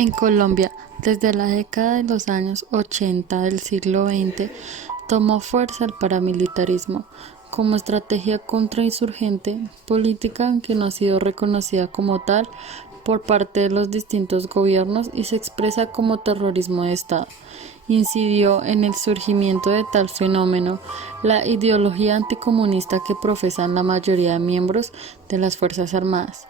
En Colombia, desde la década de los años 80 del siglo XX, tomó fuerza el paramilitarismo como estrategia contrainsurgente, política que no ha sido reconocida como tal por parte de los distintos gobiernos y se expresa como terrorismo de Estado. Incidió en el surgimiento de tal fenómeno la ideología anticomunista que profesan la mayoría de miembros de las Fuerzas Armadas,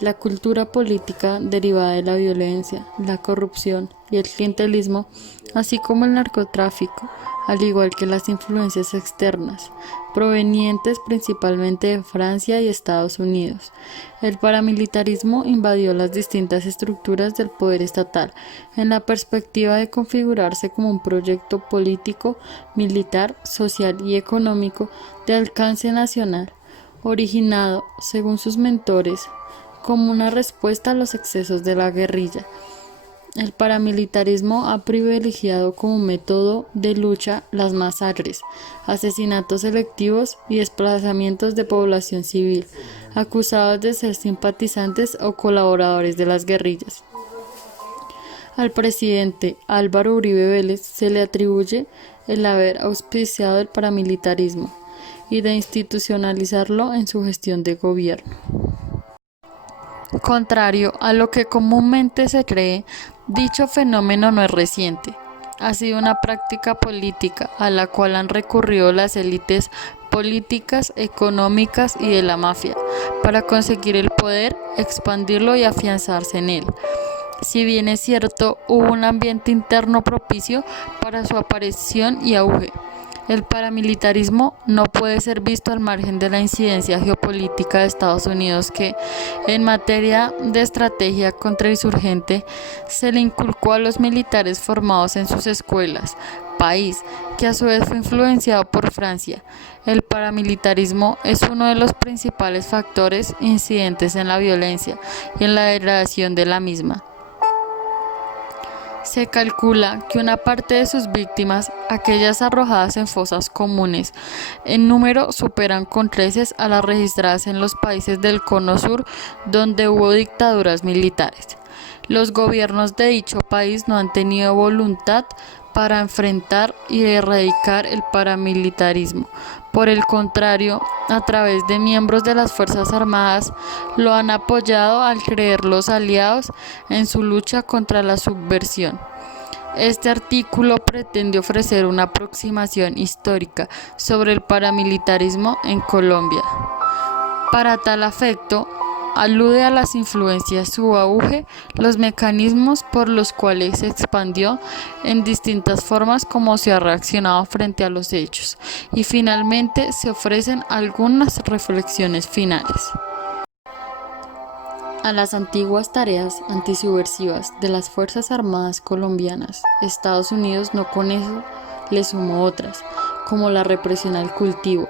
la cultura política derivada de la violencia, la corrupción y el clientelismo, así como el narcotráfico, al igual que las influencias externas, provenientes principalmente de Francia y Estados Unidos. El paramilitarismo invadió las distintas estructuras del poder estatal en la perspectiva de configurarse como un proyecto político, militar, social y económico de alcance nacional, originado, según sus mentores, como una respuesta a los excesos de la guerrilla. El paramilitarismo ha privilegiado como método de lucha las masacres, asesinatos selectivos y desplazamientos de población civil, acusados de ser simpatizantes o colaboradores de las guerrillas. Al presidente Álvaro Uribe Vélez se le atribuye el haber auspiciado el paramilitarismo y de institucionalizarlo en su gestión de gobierno. Contrario a lo que comúnmente se cree, dicho fenómeno no es reciente. Ha sido una práctica política a la cual han recurrido las élites políticas, económicas y de la mafia para conseguir el poder, expandirlo y afianzarse en él. Si bien es cierto, hubo un ambiente interno propicio para su aparición y auge. El paramilitarismo no puede ser visto al margen de la incidencia geopolítica de Estados Unidos que, en materia de estrategia contrainsurgente, se le inculcó a los militares formados en sus escuelas, país que a su vez fue influenciado por Francia. El paramilitarismo es uno de los principales factores incidentes en la violencia y en la degradación de la misma. Se calcula que una parte de sus víctimas, aquellas arrojadas en fosas comunes, en número superan con creces a las registradas en los países del Cono Sur, donde hubo dictaduras militares. Los gobiernos de dicho país no han tenido voluntad para enfrentar y erradicar el paramilitarismo. Por el contrario, a través de miembros de las Fuerzas Armadas, lo han apoyado al creer los aliados en su lucha contra la subversión. Este artículo pretende ofrecer una aproximación histórica sobre el paramilitarismo en Colombia. Para tal efecto, alude a las influencias, su auge, los mecanismos por los cuales se expandió en distintas formas como se ha reaccionado frente a los hechos y finalmente se ofrecen algunas reflexiones finales. A las antiguas tareas antisubversivas de las Fuerzas Armadas colombianas, Estados Unidos no con eso le sumó otras, como la represión al cultivo,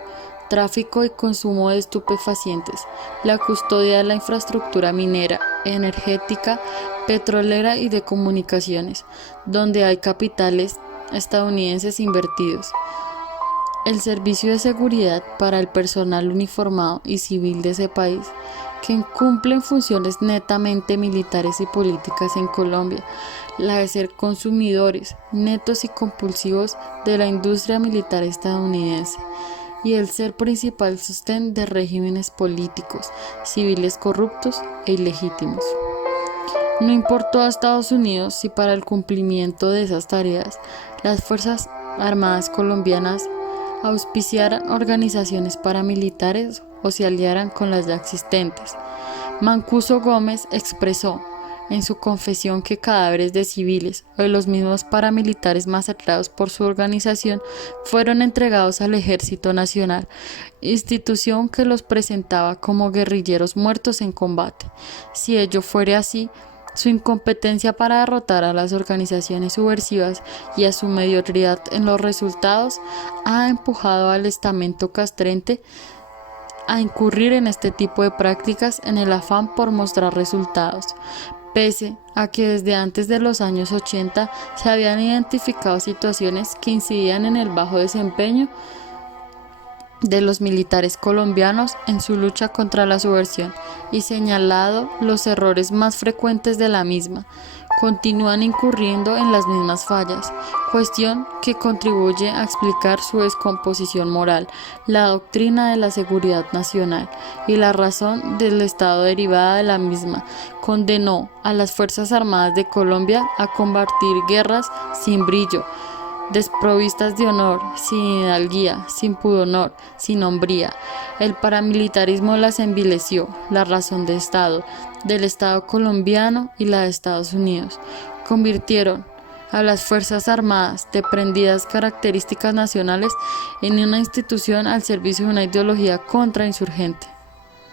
tráfico y consumo de estupefacientes, la custodia de la infraestructura minera, energética, petrolera y de comunicaciones, donde hay capitales estadounidenses invertidos, el servicio de seguridad para el personal uniformado y civil de ese país, que cumplen funciones netamente militares y políticas en Colombia, la de ser consumidores netos y compulsivos de la industria militar estadounidense, y el ser principal sostén de regímenes políticos, civiles corruptos e ilegítimos. No importó a Estados Unidos si para el cumplimiento de esas tareas las Fuerzas Armadas colombianas auspiciaran organizaciones paramilitares o se aliaran con las ya existentes. Mancuso Gómez expresó en su confesión que cadáveres de civiles o de los mismos paramilitares masacrados por su organización fueron entregados al Ejército Nacional, institución que los presentaba como guerrilleros muertos en combate. Si ello fuera así, su incompetencia para derrotar a las organizaciones subversivas y a su mediocridad en los resultados ha empujado al estamento castrante a incurrir en este tipo de prácticas en el afán por mostrar resultados, pese a que desde antes de los años 80 se habían identificado situaciones que incidían en el bajo desempeño de los militares colombianos en su lucha contra la subversión y señalado los errores más frecuentes de la misma, continúan incurriendo en las mismas fallas, cuestión que contribuye a explicar su descomposición moral, la doctrina de la seguridad nacional y la razón del Estado derivada de la misma. Condenó a las Fuerzas Armadas de Colombia a combatir guerras sin brillo, desprovistas de honor, sin hidalguía, sin pundonor, sin hombría. El paramilitarismo las envileció, la razón de Estado, del Estado colombiano y la de Estados Unidos. Convirtieron a las Fuerzas Armadas, de prendidas características nacionales, en una institución al servicio de una ideología contrainsurgente.